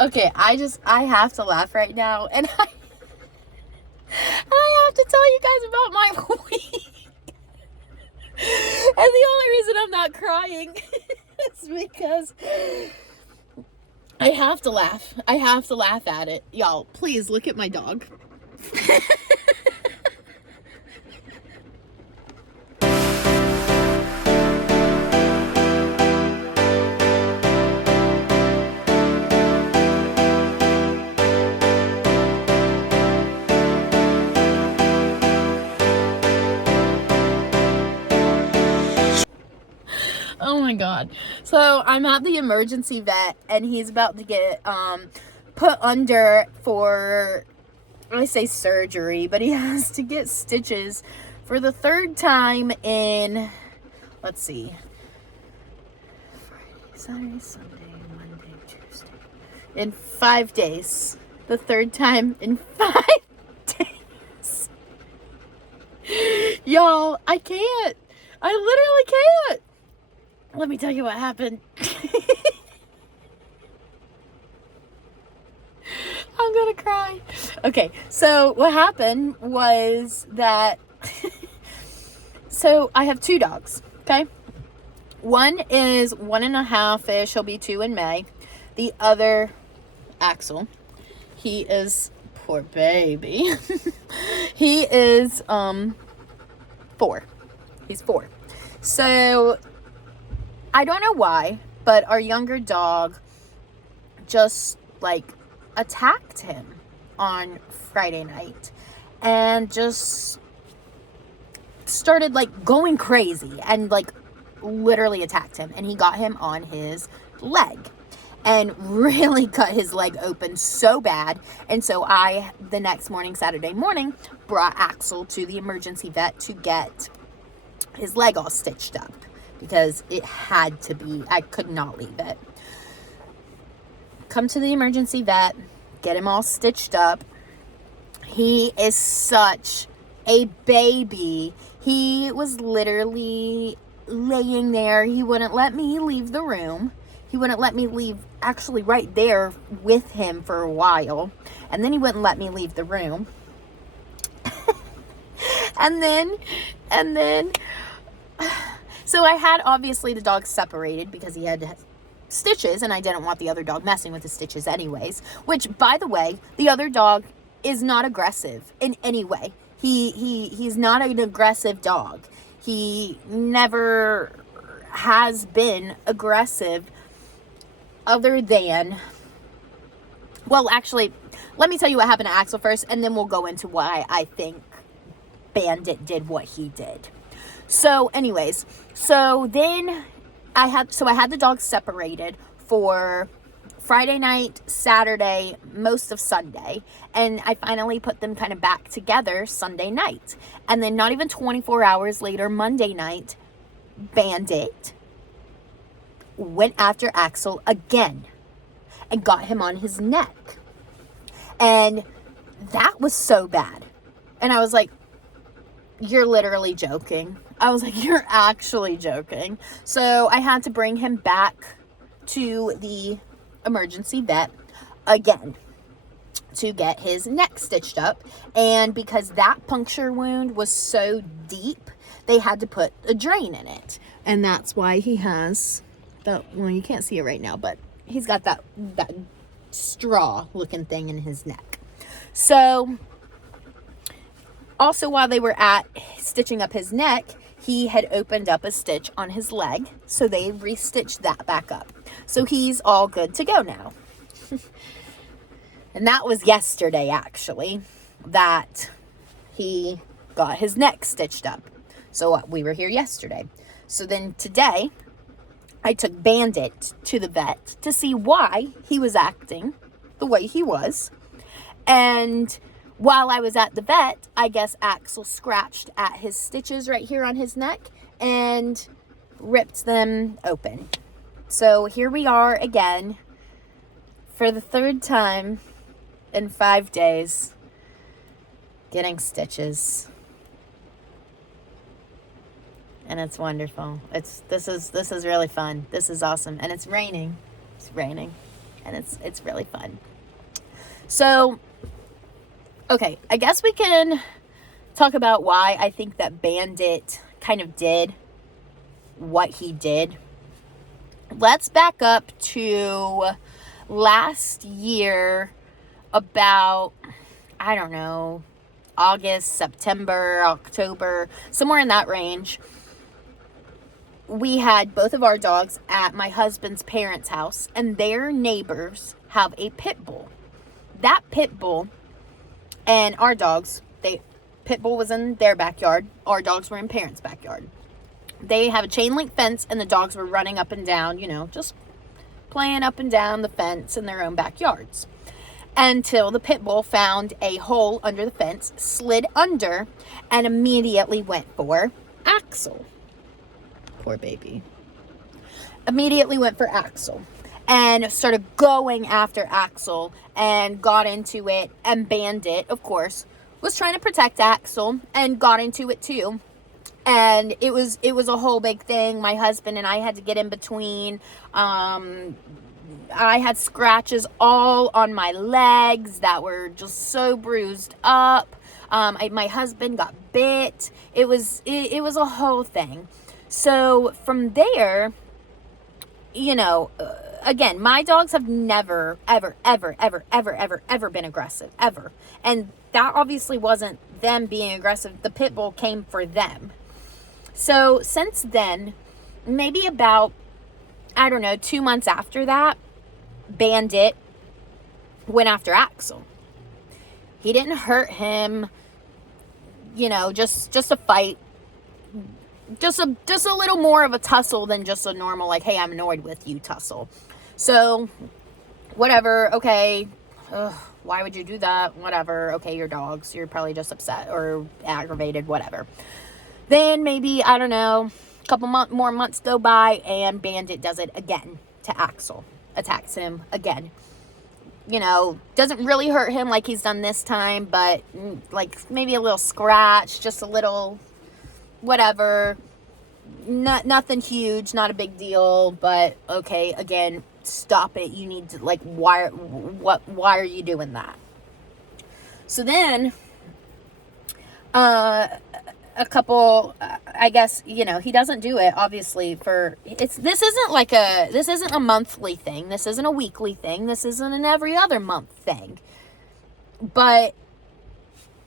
Okay, I have to laugh right now, and I have to tell you guys about my week. And the only reason I'm not crying is because I have to laugh. I have to laugh at it. Y'all, please look at my dog. Oh my God. So I'm at the emergency vet, and he's about to get put under for, I say surgery, but he has to get stitches for the third time in, let's see, Friday, Saturday, Sunday, Monday, Tuesday, in 5 days. The third time in 5 days. Y'all, I can't. I literally can't. Let me tell you what happened. I'm gonna cry. Okay, so what happened was that so I have 2 dogs, okay? One is 1.5-ish, he'll be 2 in May. The other, Axel, he is, poor baby. He is 4. He's 4. So I don't know why, but our younger dog just like attacked him on Friday night and just started like going crazy and like literally attacked him, and he got him on his leg and really cut his leg open so bad. And so I, the next morning, Saturday morning, brought Axel to the emergency vet to get his leg all stitched up, because it had to be. I could not leave it. Come to the emergency vet, get him all stitched up. He is such a baby. He was literally laying there. He wouldn't let me leave the room. He wouldn't let me leave, actually right there with him for a while. And then he wouldn't let me leave the room. and then So I had, obviously, the dog separated because he had stitches, and I didn't want the other dog messing with the stitches anyways. Which, by the way, the other dog is not aggressive in any way. He's not an aggressive dog. He never has been aggressive, other than, well, actually, let me tell you what happened to Axel first, and then we'll go into why I think Bandit did what he did. So anyways, so then I had the dogs separated for Friday night, Saturday, most of Sunday, and I finally put them kind of back together Sunday night. And then not even 24 hours later, Monday night, Bandit went after Axel again and got him on his neck. And that was so bad. And I was like, you're literally joking. I was like, you're actually joking. So I had to bring him back to the emergency vet again to get his neck stitched up. And because that puncture wound was so deep, they had to put a drain in it. And that's why he has that, well, you can't see it right now, but he's got that straw looking thing in his neck. So also, while they were at stitching up his neck, he had opened up a stitch on his leg, so they restitched that back up. So he's all good to go now. And that was yesterday, actually, that he got his neck stitched up. So we were here yesterday. So then today, I took Bandit to the vet to see why he was acting the way he was. And while I was at the vet, I guess Axel scratched at his stitches right here on his neck and ripped them open. So here we are again for the 3rd time in 5 days getting stitches. And it's wonderful. This is really fun. This is awesome. And it's raining. It's raining. and it's really fun. So, okay, I guess we can talk about why I think that Bandit kind of did what he did. Let's back up to last year, about, I don't know, August, September, October, somewhere in that range. We had both of our dogs at my husband's parents' house, and their neighbors have a pit bull. That pit bull and our dogs, pit bull was in their backyard. Our dogs were in parents' backyard. They have a chain link fence, and the dogs were running up and down, just playing up and down the fence in their own backyards. Until the pit bull found a hole under the fence, slid under, and immediately went for Axel. Poor baby. Immediately went for Axel and started going after Axel and got into it. And Bandit, of course, was trying to protect Axel and got into it too. And it was a whole big thing. My husband and I had to get in between. I had scratches all on my legs that were just so bruised up. My husband got bit. It was a whole thing. So from there, again, my dogs have never, ever, ever, ever, ever, ever, ever been aggressive, ever. And that obviously wasn't them being aggressive. The pit bull came for them. So since then, maybe about, 2 months after that, Bandit went after Axel. He didn't hurt him, just a fight. Just a little more of a tussle than just a normal, like, hey, I'm annoyed with you tussle. So, whatever, okay. Why would you do that? Whatever. Okay, you're dogs. You're probably just upset or aggravated, whatever. Then maybe, a couple more months go by, and Bandit does it again to Axel. Attacks him again. Doesn't really hurt him like he's done this time, but like maybe a little scratch, just a little whatever. Nothing huge, not a big deal, but okay, again, stop it. You need to, why are you doing that? So then a couple, I guess, he doesn't do it, obviously, this isn't a monthly thing, this isn't a weekly thing, this isn't an every other month thing, but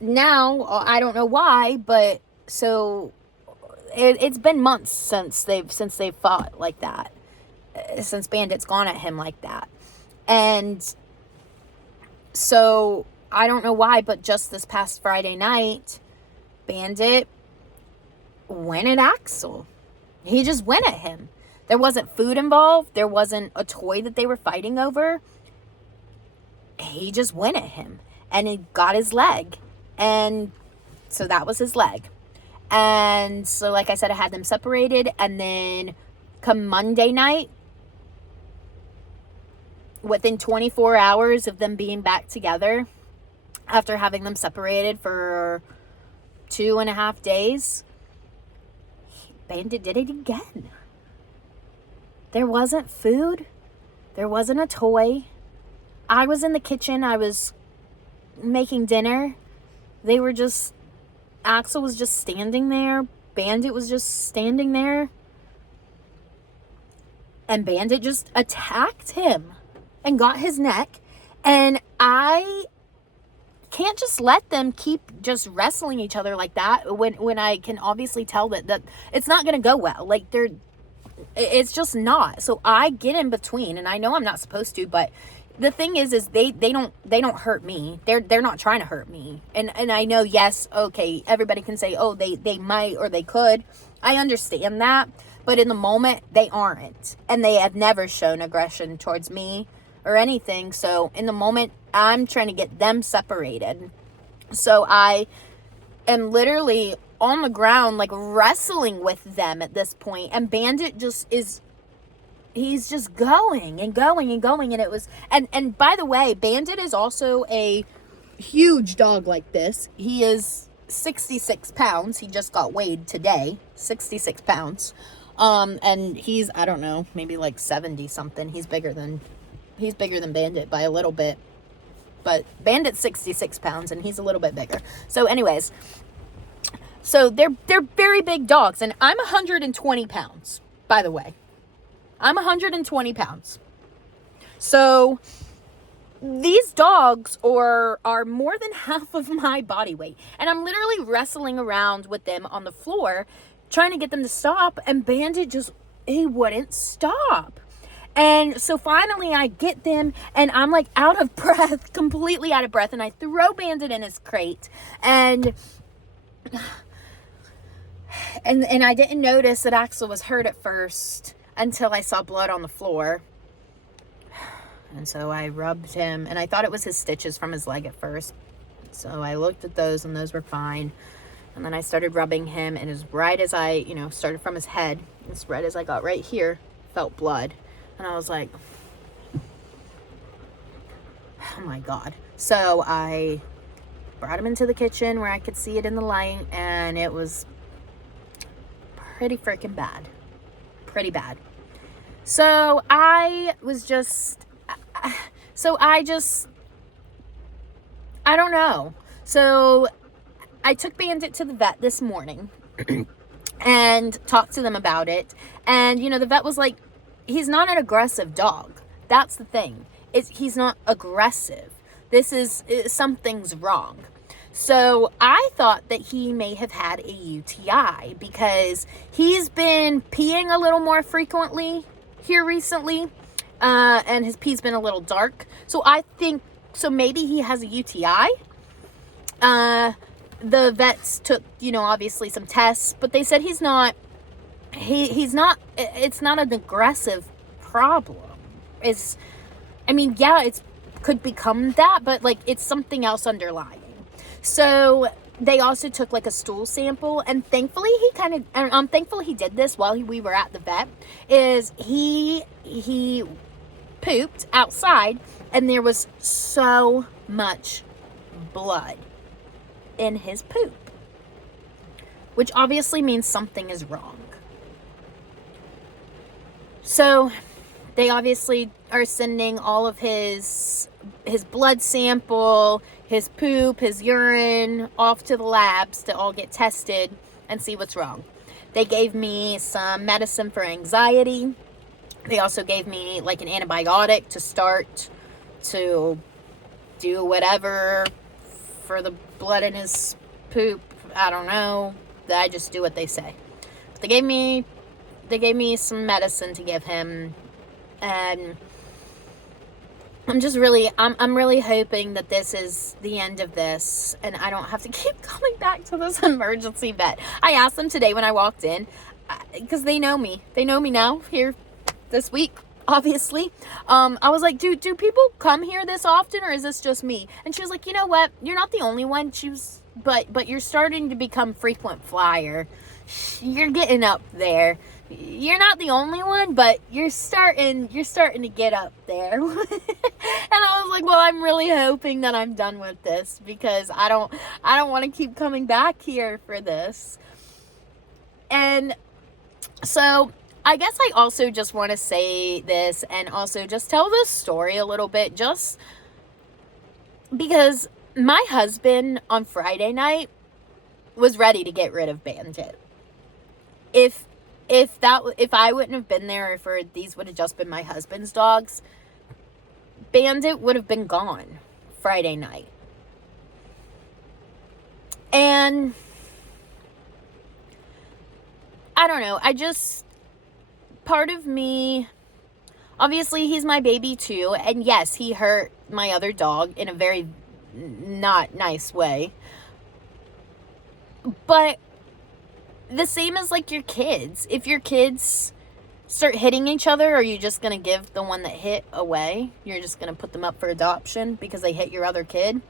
now, I don't know why, but, so, it's been months since they've fought like that, since Bandit's gone at him like that, and, so, I don't know why, but just this past Friday night, Bandit went at Axel. He just went at him. There wasn't food involved. There wasn't a toy that they were fighting over. He just went at him. And he got his leg. And so that was his leg. And so, like I said, I had them separated. And then come Monday night, within 24 hours of them being back together, after having them separated for 2.5 days, Bandit did it again. There wasn't food. There wasn't a toy. I was in the kitchen. I was making dinner. Axel was just standing there. Bandit was just standing there. And Bandit just attacked him and got his neck. And I can't just let them keep just wrestling each other like that when I can obviously tell that it's not going to go well. Like, it's just not. So I get in between, and I know I'm not supposed to, but the thing is they don't hurt me. They're not trying to hurt me. And I know, yes, okay, everybody can say, oh, they might or they could. I understand that, but in the moment they aren't, and they have never shown aggression towards me or anything. So in the moment, I'm trying to get them separated. So I am literally on the ground, like, wrestling with them at this point. And Bandit he's just going and going and going. And it was, and by the way, Bandit is also a huge dog like this. He is 66 pounds. He just got weighed today, 66 pounds. And he's, I don't know, maybe like 70 something. He's bigger than He's bigger than Bandit by a little bit. But Bandit's 66 pounds, and he's a little bit bigger. So anyways, so they're very big dogs, and I'm 120 pounds, by the way. I'm 120 pounds. So these dogs are more than half of my body weight. And I'm literally wrestling around with them on the floor, trying to get them to stop, and Bandit he wouldn't stop. And so finally I get them, and I'm like out of breath, completely out of breath, and I throw Bandit in his crate, and I didn't notice that Axel was hurt at first until I saw blood on the floor. And so I rubbed him, and I thought it was his stitches from his leg at first. So I looked at those, and those were fine. And then I started rubbing him, and as right as I, started from his head, as right as I got right here, felt blood. And I was like, oh my God. So I brought him into the kitchen where I could see it in the light, and it was pretty freaking bad. Pretty bad. So I don't know. So I took Bandit to the vet this morning and talked to them about it. And, the vet was like, he's not an aggressive dog. That's the thing. He's not aggressive. Something's wrong. So I thought that he may have had a UTI because he's been peeing a little more frequently here recently. And his pee's been a little dark. So I think, maybe he has a UTI. The vets took, obviously some tests, but they said he's not, it's not an aggressive problem. It could become that, but it's something else underlying. So they also took a stool sample, and thankfully I'm thankful he did this while we were at the vet, is he pooped outside, and there was so much blood in his poop, which obviously means something is wrong. So they obviously are sending all of his blood sample, his poop, his urine off to the labs to all get tested and see what's wrong. They gave me some medicine for anxiety. They also gave me an antibiotic to start to do whatever for the blood in his poop. I don't know. I just do what they say. They gave me some medicine to give him, and I'm really hoping that this is the end of this and I don't have to keep coming back to this emergency vet. I asked them today when I walked in, because they know me. They know me now here this week, obviously. I was like, do people come here this often, or is this just me? And she was like, you know what? You're not the only one. But you're starting to become frequent flyer. You're getting up there. You're not the only one, but you're starting to get up there. And I was like, well, I'm really hoping that I'm done with this, because I don't want to keep coming back here for this. And so I guess I also just want to say this and also just tell this story a little bit, just because my husband on Friday night was ready to get rid of Bandit. If I wouldn't have been there, if these would have just been my husband's dogs, Bandit would have been gone Friday night. And I don't know, part of me, obviously he's my baby too, and yes, he hurt my other dog in a very not nice way. But the same as your kids. If your kids start hitting each other, are you just going to give the one that hit away? You're just going to put them up for adoption because they hit your other kid?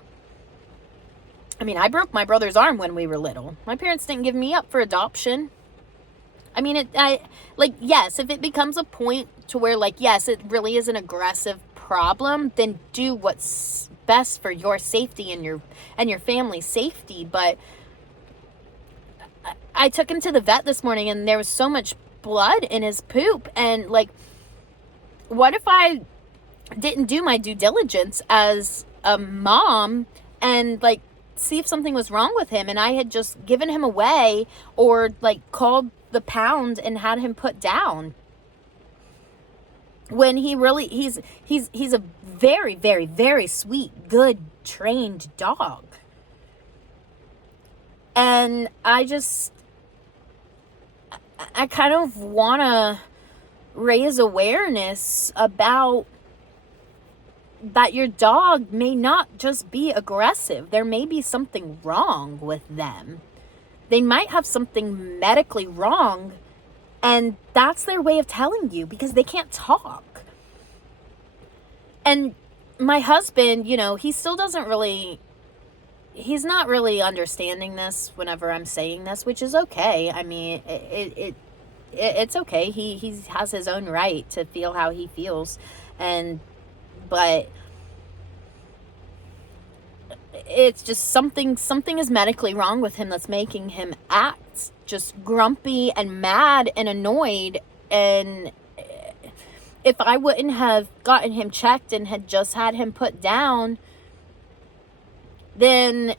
I mean, I broke my brother's arm when we were little. My parents didn't give me up for adoption. I mean, yes, if it becomes a point to where, yes, it really is an aggressive problem, then do what's best for your safety and your family's safety. But I took him to the vet this morning, and there was so much blood in his poop, and what if I didn't do my due diligence as a mom and like see if something was wrong with him, and I had just given him away or like called the pound and had him put down, when he really he's a very, very, very sweet, good, trained dog. And I kind of want to raise awareness about that your dog may not just be aggressive. There may be something wrong with them. They might have something medically wrong, and that's their way of telling you because they can't talk. And my husband, he still doesn't really, he's not really understanding this whenever I'm saying this, which is okay. I mean, it's okay. He has his own right to feel how he feels. But it's just something is medically wrong with him that's making him act just grumpy and mad and annoyed. And if I wouldn't have gotten him checked and had just had him put down, then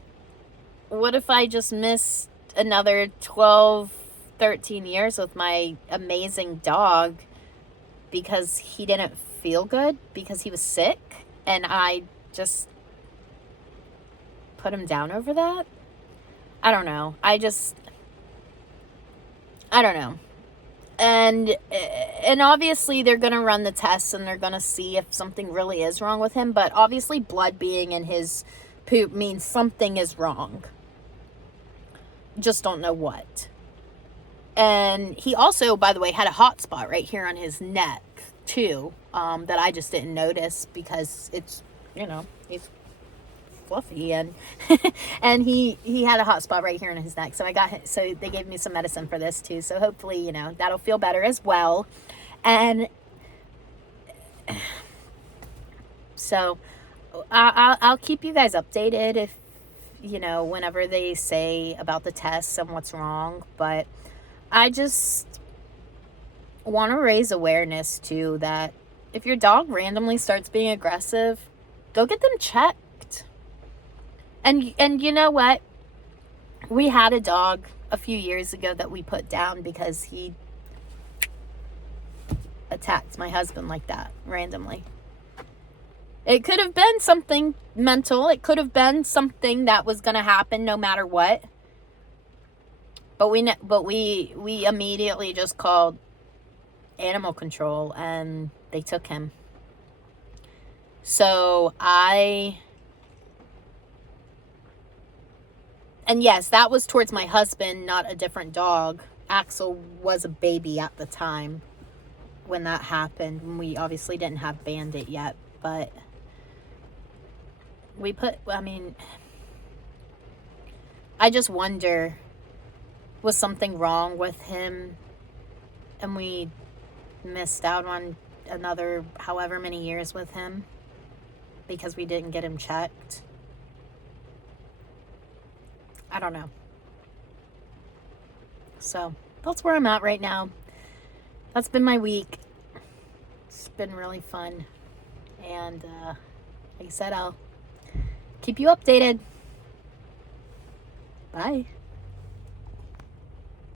what if I just missed another 12, 13 years with my amazing dog because he didn't feel good, because he was sick, and I just put him down over that? I don't know. I don't know. And obviously they're going to run the tests and they're going to see if something really is wrong with him, but obviously blood being in his poop means something is wrong. Just don't know what. And he also, by the way, had a hot spot right here on his neck too, that I just didn't notice because it's, he's fluffy, and and he had a hot spot right here in his neck. So they gave me some medicine for this too. So hopefully, that'll feel better as well. And so I'll keep you guys updated if, whenever they say about the tests and what's wrong. But I just want to raise awareness too that if your dog randomly starts being aggressive, go get them checked. And you know what? We had a dog a few years ago that we put down because he attacked my husband like that randomly. It could have been something mental. It could have been something that was going to happen no matter what. But we immediately just called animal control and they took him. So and yes, that was towards my husband, not a different dog. Axel was a baby at the time when that happened. We obviously didn't have Bandit yet, but I just wonder, was something wrong with him and we missed out on another however many years with him because we didn't get him checked? I don't know. So that's where I'm at right now. That's been my week. It's been really fun. And like I said, I'll keep you updated. Bye.